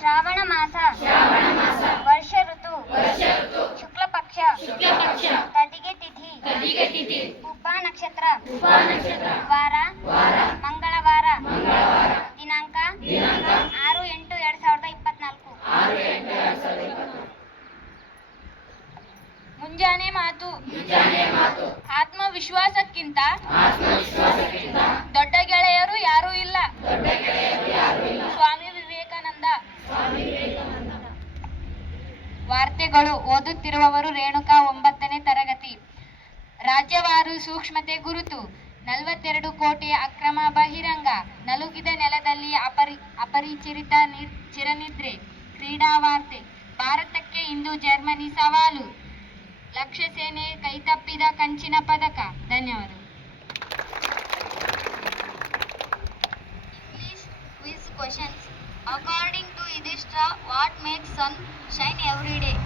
ಶ್ರಾವಣ ಮಾಸ ವರ್ಷ ಋತು ಶುಕ್ಲ ಪಕ್ಷ ತದಿಗೆ ತಿಥಿ ಉಪ ನಕ್ಷತ್ರ ವಾರ ಮಂಗಳವಾರ ದಿನಾಂಕ 6/8/2024 ಮುಂಜಾನೆ ಮಾತು ಆತ್ಮವಿಶ್ವಾಸಕ್ಕಿಂತ ದೊಡ್ಡ ಗೆಳೆಯರು ಯಾರೂ ಇಲ್ಲ. ಸ್ವಾಮಿ ವಿವೇಕಾನಂದ. ವಾರ್ತೆಗಳು ಓದುತ್ತಿರುವವರು ರೇಣುಕಾ, 9ನೇ ತರಗತಿ. ರಾಜ್ಯವಾರು ಸೂಕ್ಷ್ಮತೆ ಗುರುತು 42 ಕೋಟಿ ಅಕ್ರಮ ಬಹಿರಂಗ. ನಲುಗಿದ ನೆಲದಲ್ಲಿ ಅಪರಿಚಿತ ಚಿರನಿದ್ರೆ. ಕ್ರೀಡಾ ವಾರ್ತೆ. ಭಾರತಕ್ಕೆ ಇಂದು ಜರ್ಮನಿ ಸವಾಲು. ಲಕ್ಷ್ಯ ಸೇನೆ ಕೈತಪ್ಪಿದ ಕಂಚಿನ ಪದಕ. ಧನ್ಯವಾದ. English quiz questions. According to Yudhishthira, what makes sun shine every day?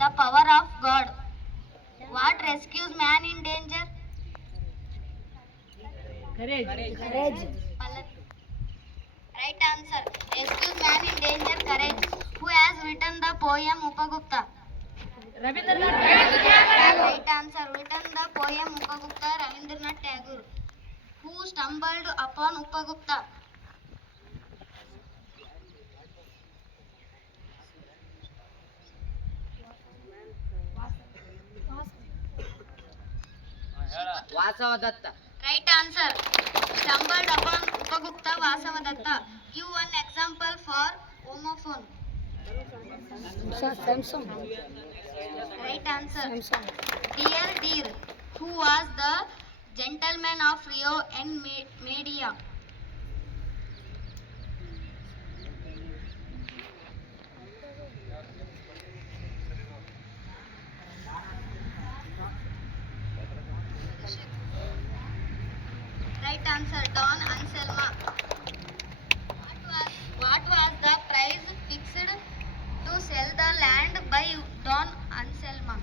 The power of God. What rescues man in danger? Courage. Right answer. Rescues man in danger, courage. Who has written the poem Upagupta? Rabindranath. Right answer. Written the poem Upagupta, Rabindranath Tagore. Who stumbled upon Upagupta? Vasavadatta. Right answer. Stumbled upon Upagupta, Vasavadatta. Give one example for homophone. Samsung. Right answer. Dear dear. Who was the gentleman of Rio and Media? Right answer. Don Anselma. What was the price fixed to sell the land by Don Anselma?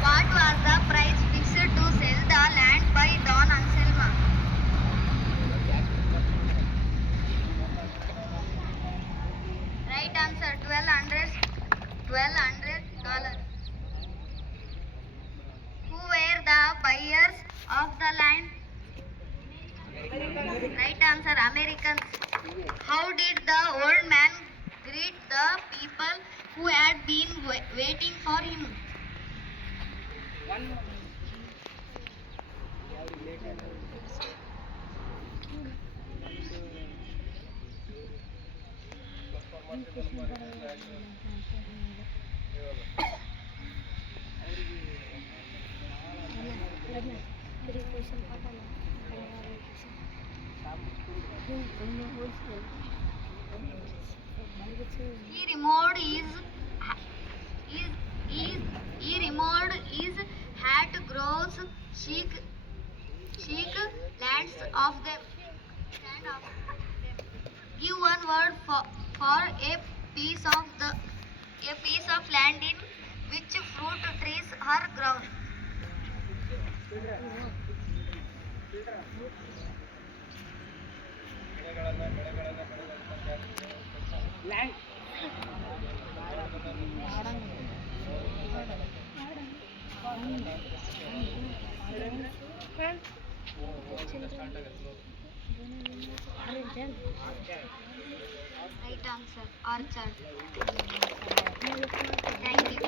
What was the price fixed to sell the land by Don Anselma? Right answer. $1,200. Who were the buyers of the land? Right answer. Americans. How did the old man greet the people who had been waiting for him? He removed his hat, grows chic lands of them. Give one word for a piece of land in which fruit trees are grown. Land. Right answer. Orchard. Thank you.